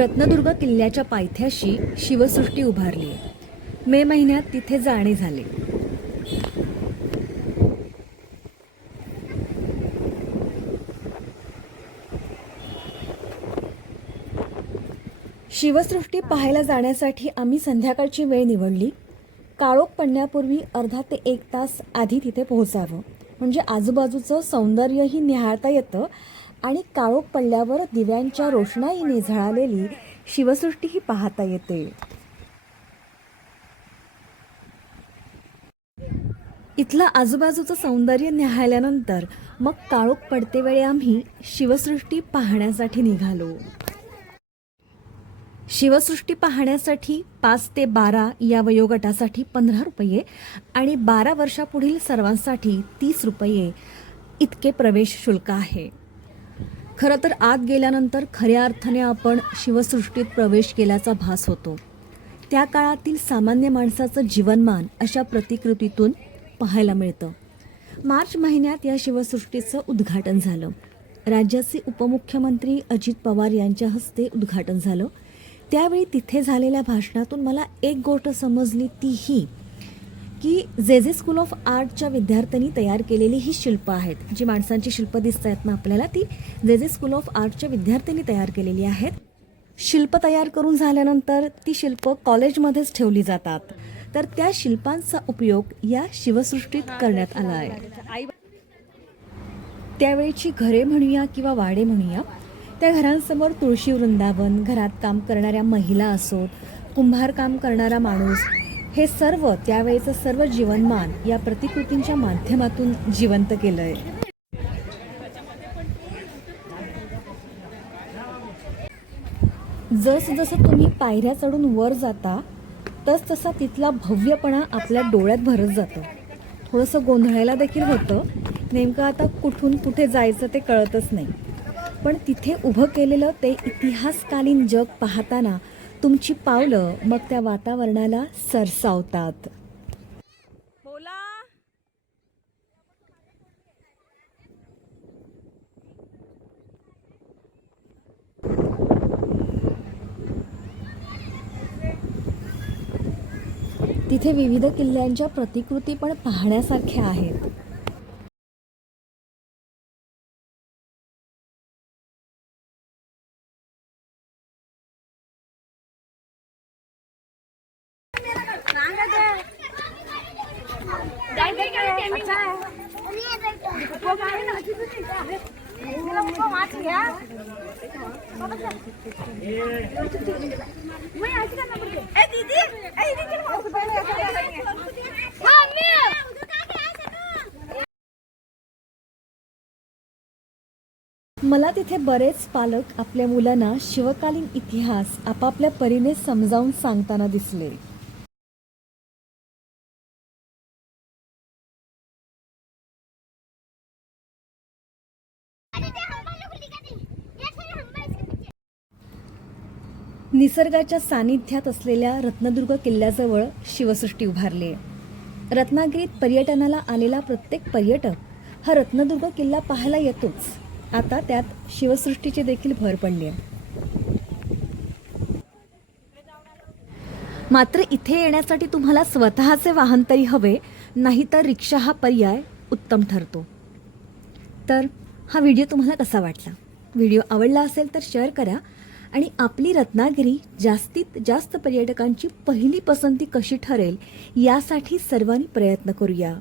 रत्नदुर्ग किल्ल्याच्या पायथ्याशी शिवसृष्टी उभारली. मे महिन्यात तिथे जाणे झाले. शिवसृष्टी पाहायला जाण्यासाठी आम्ही संध्याकाळची वेळ निवडली. काळोख पडण्यापूर्वी अर्धा ते एक तास आधी तिथे पोहोचावं. म्हणजे आजूबाजूचं सौंदर्यही निहाळता येतं. आणि काळोख पडल्यावर दिव्यांच्या रोषणाईने झळालेली शिवसृष्टीही पाहता येते. इथलं आजूबाजूचं सौंदर्य निहाळल्यानंतर मग काळोख पडते वेळी आम्ही शिवसृष्टी पाहण्यासाठी निघालो. शिवसृष्टी पाहण्यासाठी पाच ते बारा या वयोगटासाठी पंधरा रुपये आणि बारा वर्षापुढील सर्वांसाठी तीस रुपये इतके प्रवेश शुल्क आहे. खरं तर आत गेल्यानंतर खऱ्या अर्थाने आपण शिवसृष्टीत प्रवेश केल्याचा भास होतो. त्या काळातील सामान्य माणसाचं जीवनमान अशा प्रतिकृतीतून पाहायला मिळतं. मार्च महिन्यात या शिवसृष्टीचं उद्घाटन झालं. राज्याचे उपमुख्यमंत्री अजित पवार यांच्या हस्ते उद्घाटन झालं. त्यावेळी तिथे झालेल्या भाषणातून मला एक गोष्ट समजली ती ही की जे जे स्कूल ऑफ आर्टच्या विद्यार्थ्यांनी तयार केलेली ही शिल्प आहेत जी माणसांची शिल्प दिसत आहेत ना आपल्याला ती जे जे स्कूल ऑफ आर्टच्या विद्यार्थ्यांनी तयार केलेली आहेत. शिल्प तयार करून झाल्यानंतर ती शिल्प कॉलेजमध्येच ठेवली जातात. तर त्या शिल्पांचा उपयोग या शिवसृष्टीत करण्यात आला आहे. त्यावेळीची घरे म्हणूया किंवा वाडे म्हणूया त्या घरांसमोर तुळशी वृंदावन घरात काम करणाऱ्या महिला असोत कुंभार काम करणारा माणूस हे सर्व त्यावेळेचं सर्व जीवनमान या प्रतिकृतींच्या माध्यमातून जिवंत केलं आहे जस जसं तुम्ही पायऱ्या चढून वर जाता तस तसा तिथला भव्यपणा आपल्या डोळ्यात भरत जातं. थोडंसं गोंधळायला देखील होतं. नेमकं आता कुठून कुठे जायचं ते कळतच नाही. पण तिथे उभं केलेलं ते इतिहासकालीन जग पाहताना तुमची पावलं मग त्या वातावरणाला सरसावतात. बोला. तिथे विविध किल्ल्यांच्या प्रतिकृती पण पाहण्यासारख्या आहेत. मला तिथे बरेच पालक आपल्या मुलांना शिवकालीन इतिहास आपापल्या परीने समजावून सांगताना दिसले. निसर्गाच्या सानिध्यात असलेल्या रत्नदुर्ग किल्ल्याजवळ शिवसृष्टी उभारली आहे. रत्नागिरीत पर्यटनाला आलेला प्रत्येक पर्यटक हा रत्नदुर्ग किल्ला पाहायला येतोच. आता त्यात शिवसृष्टीची देखील भर पडली आहे. मात्र इथे येण्यासाठी तुम्हाला स्वतःचे वाहन तरी हवे नाहीतर रिक्षा हा पर्याय उत्तम ठरतो. तर हा व्हिडिओ तुम्हाला कसा वाटला? व्हिडिओ आवडला असेल तर शेअर करा. आणि आपली रत्नागिरी जास्तीत जास्त पर्यटकांची पहिली पसंती कशी ठरेल यासाठी सर्वांनी प्रयत्न करूया.